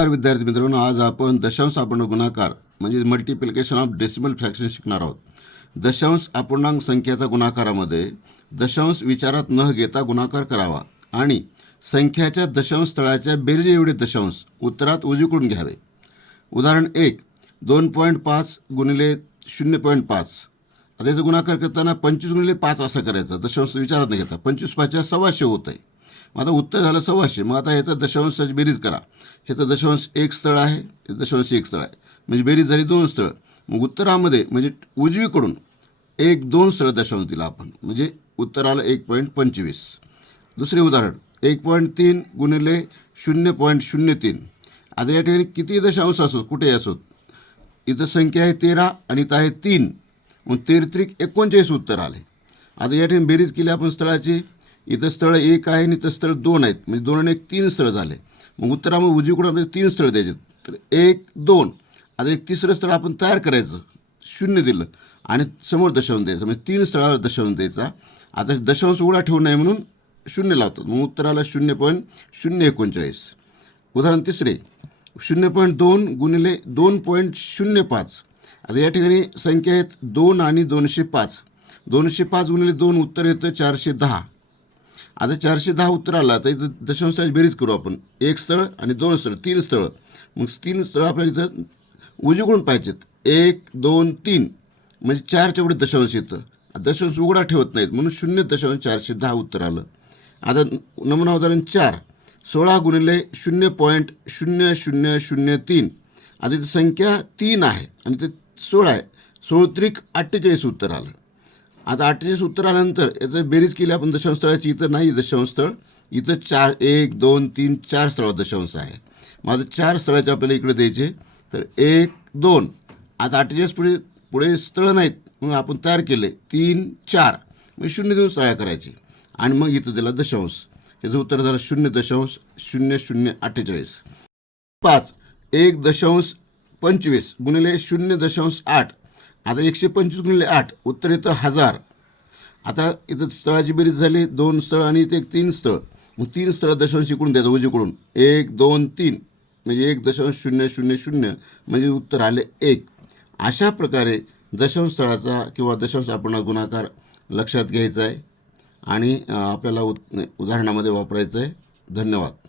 नमस्कार विद्यार्थी मित्रांनो, आज आपण दशांश अपूर्णांक गुणाकार म्हणजे मल्टिप्लिकेशन ऑफ डेसिमल फ्रॅक्शन शिकणार आहोत. दशांश अपूर्णांक संख्येचा गुणाकारामध्ये दशांश विचारात न घेता गुणाकार करावा आणि संख्याच्या दशांश स्थळाच्या बेरीज एवढे दशांश उत्तरात उजवीकडून घ्यावे. उदाहरण 1, 2.5 गुणिले 0.5. आता याचा गुणाकार करताना 25 गुणिले 5 असं करायचं, दशांश विचारात न घेता. 25 5 1,600 होत आहे. मग आता उत्तर झालं 1,600. मग आता ह्याचा दशांशाची बेरीज करा. ह्याचं दशांश एक स्थळ आहे, हे दशांश एक स्थळ आहे, म्हणजे बेरीज झाली 2 स्थळ. मग उत्तरामध्ये म्हणजे उजवीकडून 1 2 स्थळ दशांश दिला आपण, म्हणजे उत्तर आलं 1.25. दुसरे उदाहरण 1.3 गुणिले 0.03. आता या ठिकाणी किती दशांश असोत, कुठेही असोत, इथं संख्या आहे 13 आणि इथं आहे 3, मग 13 39 उत्तर आले. आता या ठिकाणी बेरीज केली आपण स्थळाची. इथं स्थळ 1 आहे आणि इथं स्थळ 2 आहेत, म्हणजे 2 आणि 1 3 स्थळ झाले. मग उत्तरामध्ये उजवीकडून आपल्याला 3 स्थळ द्यायचे, तर 1 2. आता एक तिसरं स्थळ आपण तयार करायचं, 0 दिलं आणि समोर दशांश द्यायचं, म्हणजे 3 स्थळावर दशांश द्यायचा. आता दशांश उघडा ठेवू नये म्हणून 0 लावतात, मग उत्तर आलं 0.039. उदाहरण तिसरे 0.2 गुणिले 2.05. आता या ठिकाणी संख्या आहेत 2 आणि 205. 205 गुणिले 2 उत्तर येतं 410. आता 410 उत्तर आला, तर इथं दशांशाची बेरीज करू आपण. 1 स्थळ आणि 2 स्थळ, 3 स्थळ. मग 3 स्थळ आपल्याला इथं उजवीकडून पाहिजेत. 1 2 3 म्हणजे 4च्या पुढे दशांश येतं. दशांश उघडा ठेवत नाहीत म्हणून 0.410 उत्तर आलं. आता नमुना उदाहरण 4, 16 गुणिले 0.0003. आता इथं संख्या 3 आहे आणि ते 16 आहे. 16 48 उत्तर आलं. आता 48 उत्तर आल्यानंतर याचं बेरीज केली आपण दशांश स्थळाची. इथं नाही दशांश स्थळ, इथं 4 1 2 3 4 स्थळावर दशांश आहे. मग आता 4 स्थळाचे आपल्याला इकडे द्यायचे, तर 1 2. आता 48 पुढे स्थळ नाहीत, मग आपण तयार केले 3 4, म्हणजे 0 देऊन स्थळा करायची आणि मग इथं दिला दशांश. याचं उत्तर झालं 0.0048. 5 1.25 गुणिले 0.8. आता 125 गुणिले 8 उत्तर येतं 1000. आता इथं स्थळाची बेरीज झाली 2 स्थळ आणि इथे 3 स्थळ. मग 3 स्थळ दशांश इकडून द्यायचं उजवीकडून. 1 2 3 म्हणजे 1.000 म्हणजे उत्तर आले 1. अशा प्रकारे दशांश स्थळाचा किंवा दशांश अपूर्णांक गुणाकार लक्षात घ्यायचा आहे आणि आपल्याला उदाहरणामध्ये वापरायचं आहे. धन्यवाद.